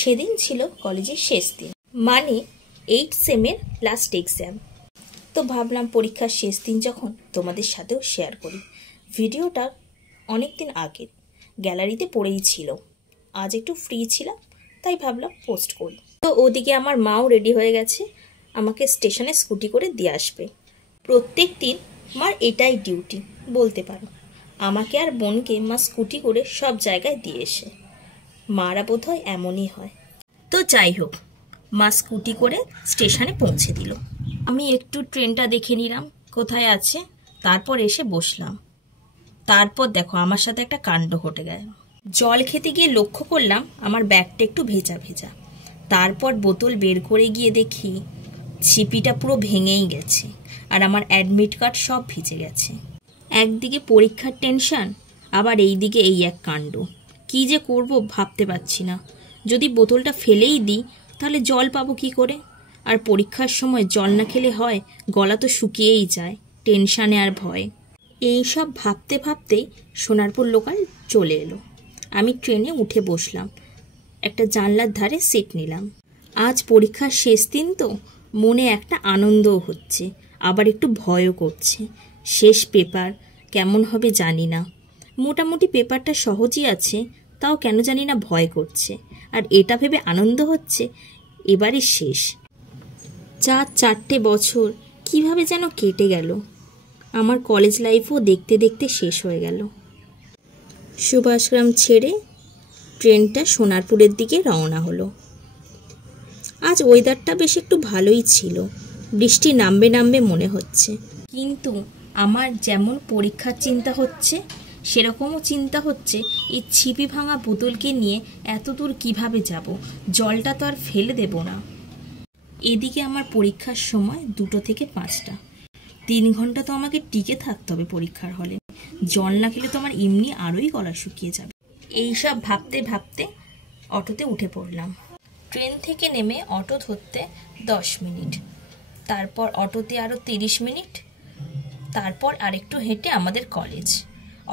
সেদিন ছিল কলেজের শেষ দিন, মানে 8 সেমের লাস্ট এক্সাম। তো ভাবলাম পরীক্ষার শেষ দিন যখন তোমাদের সাথেও শেয়ার করি। ভিডিওটা অনেক দিন আগে গ্যালারিতে পড়েই ছিল, আজ একটু ফ্রি ছিলাম তাই ভাবলাম পোস্ট করি। তো ওদিকে আমার মাও রেডি হয়ে গেছে, আমাকে স্টেশনে স্কুটি করে দিয়ে আসবে। প্রত্যেক দিন মার এটাই ডিউটি বলতে পারো, আমাকে আর বোনকে মা স্কুটি করে সব জায়গায় দিয়ে এসে। মারা বোধ হয় এমনই হয়। তো যাই হোক, মা স্কুটি করে স্টেশনে পৌঁছে দিল। আমি একটু ট্রেনটা দেখে নিলাম কোথায় আছে, তারপর এসে বসলাম। তারপর দেখো আমার সাথে একটা কাণ্ড ঘটে গেল। জল খেতে গিয়ে লক্ষ্য করলাম আমার ব্যাগটা একটু ভেজা ভেজা। তারপর বোতল বের করে গিয়ে দেখি ছিপিটা পুরো ভেঙেই গেছে, আর আমার অ্যাডমিট কার্ড সব ভিজে গেছে। একদিকে পরীক্ষার টেনশন, আবার এইদিকে এই এক কাণ্ড। কি যে করব ভাবতে পারছি না। যদি বোতলটা ফেলেই দিই তাহলে জল পাবো কি করে? আর পরীক্ষার সময় জল না খেলে হয়, গলা তো শুকিয়েই যায় টেনশানে আর ভয়ে। এইসব ভাবতে ভাবতেই সোনারপুর লোকাল চলে এলো। আমি ট্রেনে উঠে বসলাম, একটা জানলার ধারে সিট নিলাম। আজ পরীক্ষার শেষ দিন তো, মনে একটা আনন্দও হচ্ছে, আবার একটু ভয়ও করছে। শেষ পেপার, কেমন হবে জানি না। মোটামুটি পেপারটা সহজই আছে, তাও কেন জানি না ভয় করছে। আর এটা ভেবে আনন্দ হচ্ছে, এবারে শেষ। 4 বছর কিভাবে যেন কেটে গেল। আমার কলেজ লাইফও দেখতে দেখতে শেষ হয়ে গেল। সুভাষগ্রাম ছেড়ে ট্রেনটা সোনারপুরের দিকে রওনা হলো। আজ ওয়েদারটা বেশ একটু ভালোই ছিল, বৃষ্টি নামবে নামবে মনে হচ্ছে। কিন্তু আমার যেমন পরীক্ষার চিন্তা হচ্ছে, সেরকমও চিন্তা হচ্ছে এই ছিপি ভাঙা বোতলকে নিয়ে এত দূর কীভাবে যাব। জলটা তো আর ফেলে দেব না। এদিকে আমার পরীক্ষার সময় 2টো থেকে 5টা, 3 ঘন্টা তো আমাকে টিকে থাকতে হবে পরীক্ষার হলে। জল না খেলে তো আমার এমনি আরোই গলা শুকিয়ে যাবে। এইসব ভাবতে ভাবতে অটোতে উঠে পড়লাম। ট্রেন থেকে নেমে অটো ধরতে 10 মিনিট, তারপর অটোতে আরও 30 মিনিট, তারপর আরেকটু হেঁটে আমাদের কলেজ।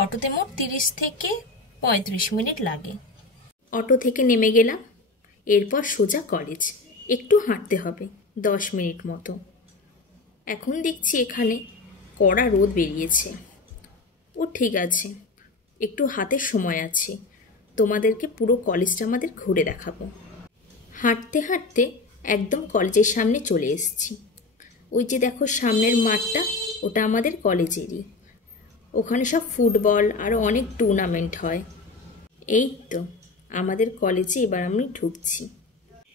অটোতে মোট 30 থেকে 35 মিনিট লাগে। অটো থেকে নেমে গেলাম, এরপর সোজা কলেজ। একটু হাঁটতে হবে 10 মিনিট মতো। এখন দেখছি এখানে কড়া রোদ বেরিয়েছে। ও ঠিক আছে, একটু হাতে সময় আছে, তোমাদেরকে পুরো কলেজটা আমাদের ঘুরে দেখাবো। হাঁটতে হাঁটতে একদম কলেজের সামনে চলে এসেছি। ওই যে দেখো সামনের মাঠটা, ওটা আমাদের কলেজেরই। ওখানে সব ফুটবল আরও অনেক টুর্নামেন্ট হয়। এই তো আমাদের কলেজে এবার আমি ঢুকছি।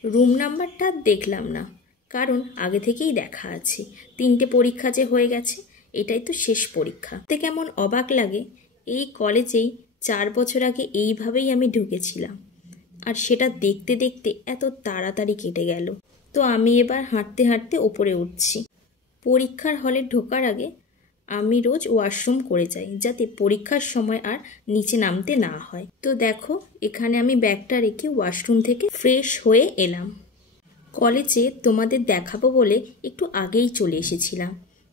রুম নাম্বারটা দেখলাম না, কারণ আগে থেকেই দেখা আছে। 3টে পরীক্ষা যে হয়ে গেছে, এটাই তো শেষ পরীক্ষা। তো কেমন অবাক লাগে, এই কলেজেই 4 বছর আগে এইভাবেই আমি ঢুকেছিলাম, আর সেটা দেখতে দেখতে এত তাড়াতাড়ি কেটে গেল। তো আমি এবার হাঁটতে হাঁটতে ওপরে উঠছি। পরীক্ষার হলে ঢোকার আগে আমি রোজ ওয়াশরুম করে যাই, যাতে পরীক্ষার সময় আর নিচে নামতে না হয়। তো দেখো এখানে আমি ব্যাগটা রেখে ওয়াশরুম থেকে ফ্রেশ হয়ে এলাম। কলেজে তোমাদের দেখাবো বলে একটু আগেই চলে এসেছিলাম।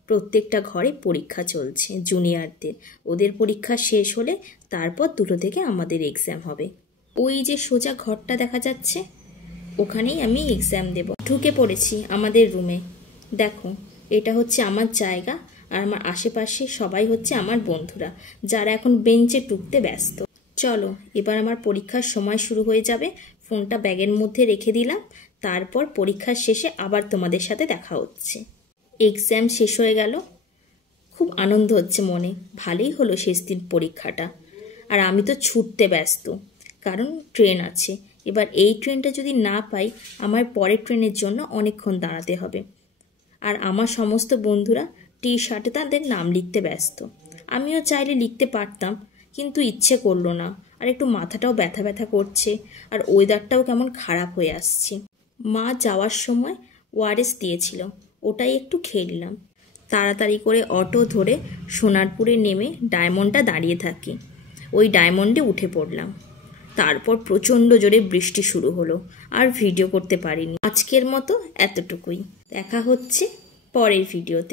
প্রত্যেকটা ঘরে পরীক্ষা চলছে জুনিয়রদের। ওদের পরীক্ষা শেষ হলে তারপর 2টো থেকে আমাদের এক্সাম হবে। ওই যে সোজা ঘরটা দেখা যাচ্ছে, ওখানেই আমি এক্সাম দেব। ঢুকে পড়েছি আমাদের রুমে। দেখো এটা হচ্ছে আমার জায়গা, আর আমার আশেপাশে সবাই হচ্ছে আমার বন্ধুরা, যারা এখন বেঞ্চে টুকতে ব্যস্ত। চলো এবার আমার পরীক্ষার সময় শুরু হয়ে যাবে। ফোনটা ব্যাগের মধ্যে রেখে দিলাম, তারপর পরীক্ষার শেষে আবার তোমাদের সাথে দেখা হচ্ছে। এক্সাম শেষ হয়ে গেল, খুব আনন্দ হচ্ছে মনে। ভালোই হলো শেষ দিন পরীক্ষাটা। আর আমি তো ছুটতে ব্যস্ত, কারণ ট্রেন আছে। এবার এই ট্রেনটা যদি না পাই, আমার পরের ট্রেনের জন্য অনেকক্ষণ দাঁড়াতে হবে। আর আমার সমস্ত বন্ধুরা টি-শার্টে তাদের নাম লিখতে ব্যস্ত। আমিও চাইলে লিখতে পারতাম, কিন্তু ইচ্ছে করলো না। আর একটু মাথাটাও ব্যথা ব্যথা করছে, আর ওয়েদারটাও কেমন খারাপ হয়ে আসছে। মা যাওয়ার সময় ওআরএস দিয়েছিল, ওটাই একটু খেয়ে নিলাম। তাড়াতাড়ি করে অটো ধরে সোনারপুরে নেমে ডায়মন্ডটা দাঁড়িয়ে থাকি। ওই ডায়মন্ডে উঠে পড়লাম। তারপর প্রচণ্ড জোরে বৃষ্টি শুরু হলো, আর ভিডিও করতে পারিনি। আজকের মতো এতটুকুই। দেখা হচ্ছে পরের ভিডিওতে।